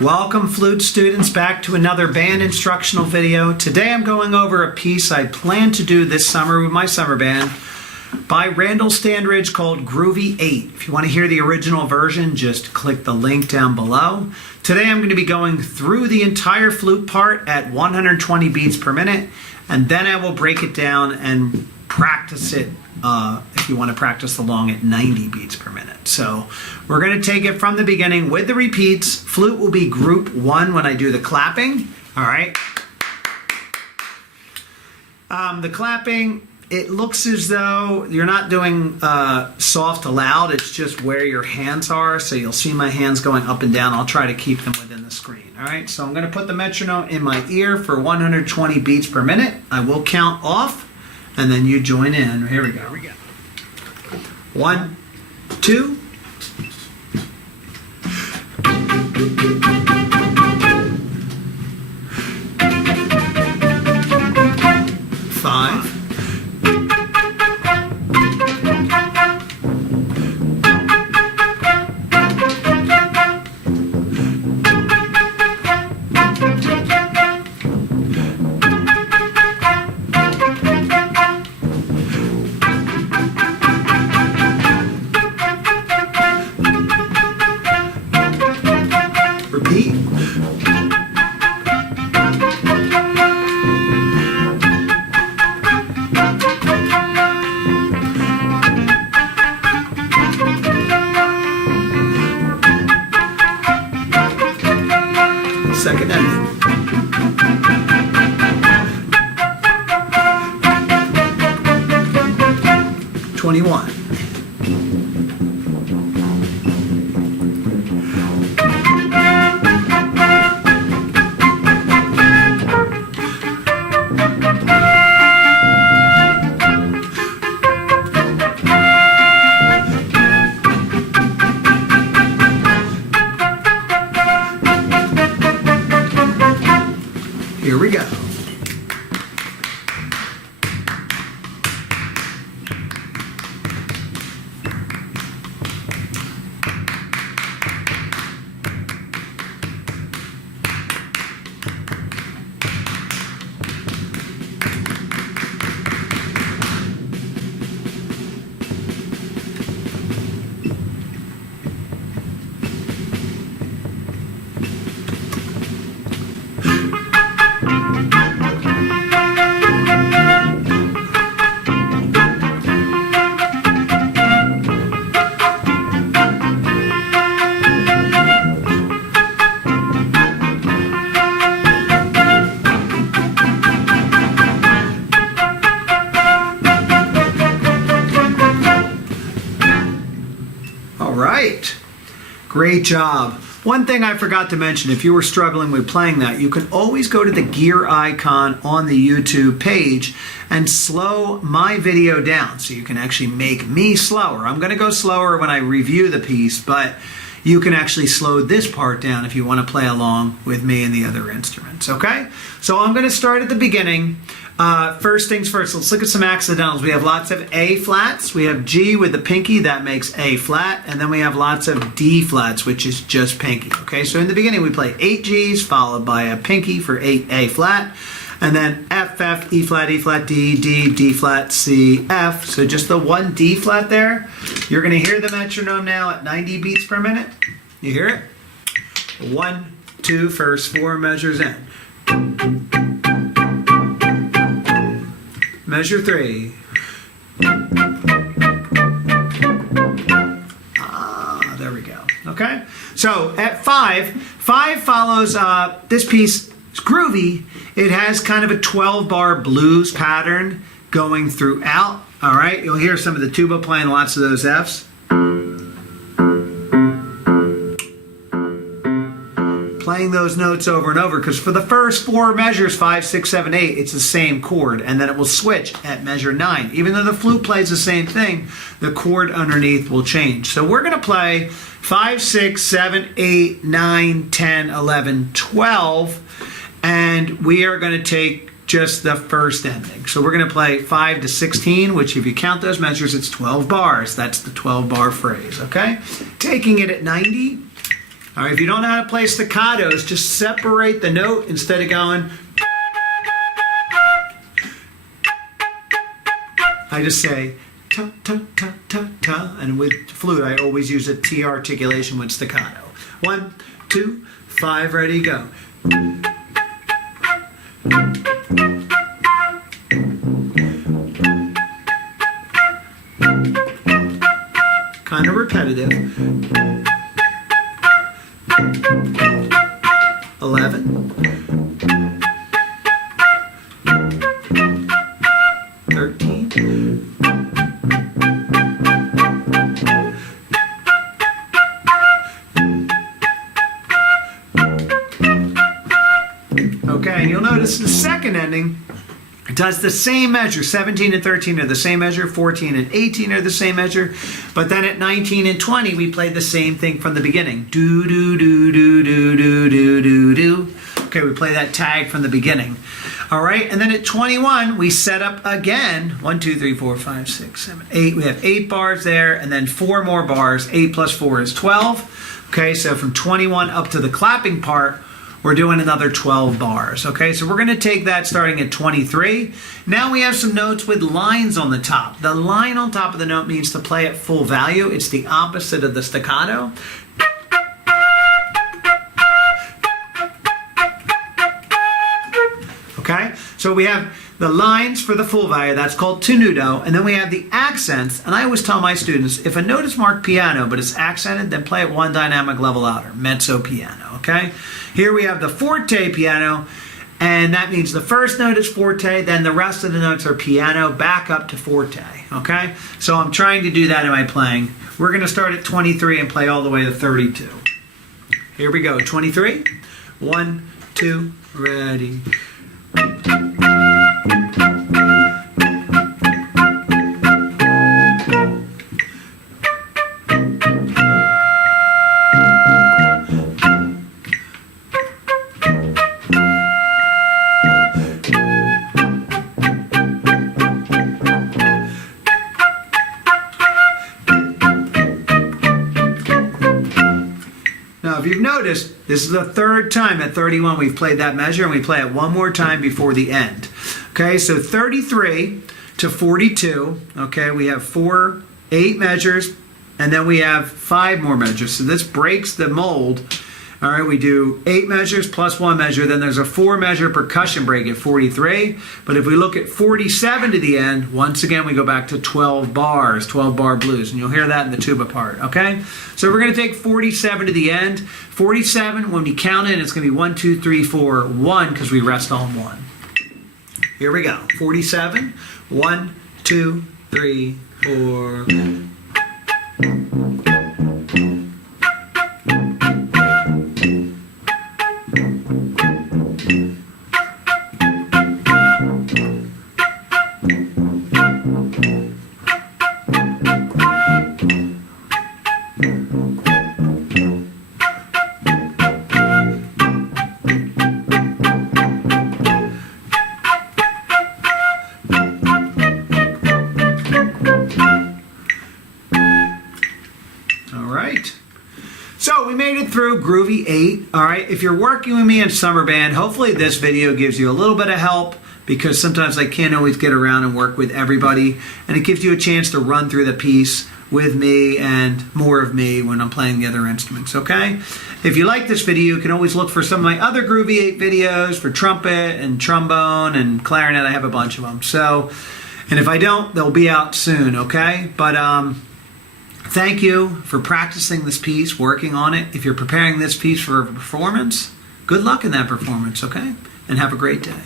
Welcome flute students back to another band instructional video. Today I'm going over a piece I plan to do this summer with my summer band by Randall Standridge called Groovy 8. If you want to hear the original version, just click the link down below. Today I'm going to be going through the entire flute part at 120 beats per minute, and then I will break it down and practice it if you want to practice along at 90 beats per minute. So we're going to take it from the beginning with the repeats. Flute will be group 1 when I do the clapping. All right. The clapping, it looks as though you're not doing soft to loud. It's just where your hands are. So you'll see my hands going up and down. I'll try to keep them within the screen. All right. So I'm going to put the metronome in my ear for 120 beats per minute. I will count off, and then you join in. Here we go. 1, 2. 5. 2nd ending. 21. Here we go. Right. Great job. One thing I forgot to mention, if you were struggling with playing that, you can always go to the gear icon on the YouTube page and slow my video down so you can actually make me slower. I'm going to go slower when I review the piece, but you can actually slow this part down if you want to play along with me and the other instruments, okay? So I'm going to start at the beginning. First things first, let's look at some accidentals. We have lots of A flats. We have G with the pinky, that makes A flat. And then we have lots of D flats, which is just pinky. Okay, so in the beginning we play 8 Gs followed by a pinky for 8 A flat. And then F, F, E flat, D, D, D flat, C, F. So just the one D flat there. You're going to hear the metronome now at 90 beats per minute. You hear it? 1, 2, first 4 measures in. Measure 3. There we go. Okay? So at 5 follows this piece. It's groovy. It has kind of a 12-bar blues pattern going throughout. All right? You'll hear some of the tuba playing lots of those Fs. Playing those notes over and over, because for the first 4 measures, 5, 6, 7, 8, it's the same chord, and then it will switch at measure 9. Even though the flute plays the same thing, the chord underneath will change. So we're going to play 5, 6, 7, 8, 9, 10, 11, 12, and we are going to take just the first ending. So we're going to play 5 to 16, which if you count those measures, it's 12 bars. That's the 12-bar phrase, okay? Taking it at 90. All right, if you don't know how to play staccatos, just separate the note instead of going. I just say ta ta ta ta ta, and with flute I always use a T articulation with staccato. 1, 2, 5, ready, go. Kind of repetitive. 11, 13, okay, and you'll notice the second ending does the same measure. 17 and 13 are the same measure. 14 and 18 are the same measure. But then at 19 and 20, we played the same thing from the beginning. Do, do, do, do, do, do, do, do, do. Okay, we play that tag from the beginning. All right, and then at 21, we set up again. 1, 2, 3, 4, 5, 6, 7, 8. We have 8 bars there, and then 4 more bars. 8 plus 4 is 12. Okay, so from 21 up to the clapping part, we're doing another 12 bars. Okay, so we're going to take that starting at 23. Now we have some notes with lines on the top. The line on top of the note means to play at full value. It's the opposite of the staccato. Okay, so we have the lines for the full value, that's called tenuto, and then we have the accents, and I always tell my students, if a note is marked piano but it's accented, then play it one dynamic level louder, mezzo piano, okay? Here we have the forte piano, and that means the first note is forte, then the rest of the notes are piano, back up to forte, okay? So I'm trying to do that in my playing. We're gonna start at 23 and play all the way to 32. Here we go, 23, 1, 2, ready. Now, if you've noticed, this is the third time at 31 we've played that measure, and we play it one more time before the end. Okay, so 33 to 42, okay, we have 8 measures, and then we have 5 more measures. So this breaks the mold. All right, we do 8 measures plus 1 measure, then there's a 4 measure percussion break at 43. But if we look at 47 to the end, once again we go back to 12 bars, 12 bar blues, and you'll hear that in the tuba part, okay? So we're gonna take 47 to the end. 47, when we count in, it's gonna be 1, 2, 3, 4, 1, because we rest on 1. Here we go, 47, 1, 2, 3, 4. So we made it through Groovy 8. All right, if you're working with me in summer band, hopefully this video gives you a little bit of help, because sometimes I can't always get around and work with everybody, and it gives you a chance to run through the piece with me and more of me when I'm playing the other instruments, okay? If you like this video, you can always look for some of my other Groovy 8 videos for trumpet and trombone and clarinet. I have a bunch of them. So, and if I don't, they'll be out soon, okay? But thank you for practicing this piece, working on it. If you're preparing this piece for a performance, good luck in that performance, okay? And have a great day.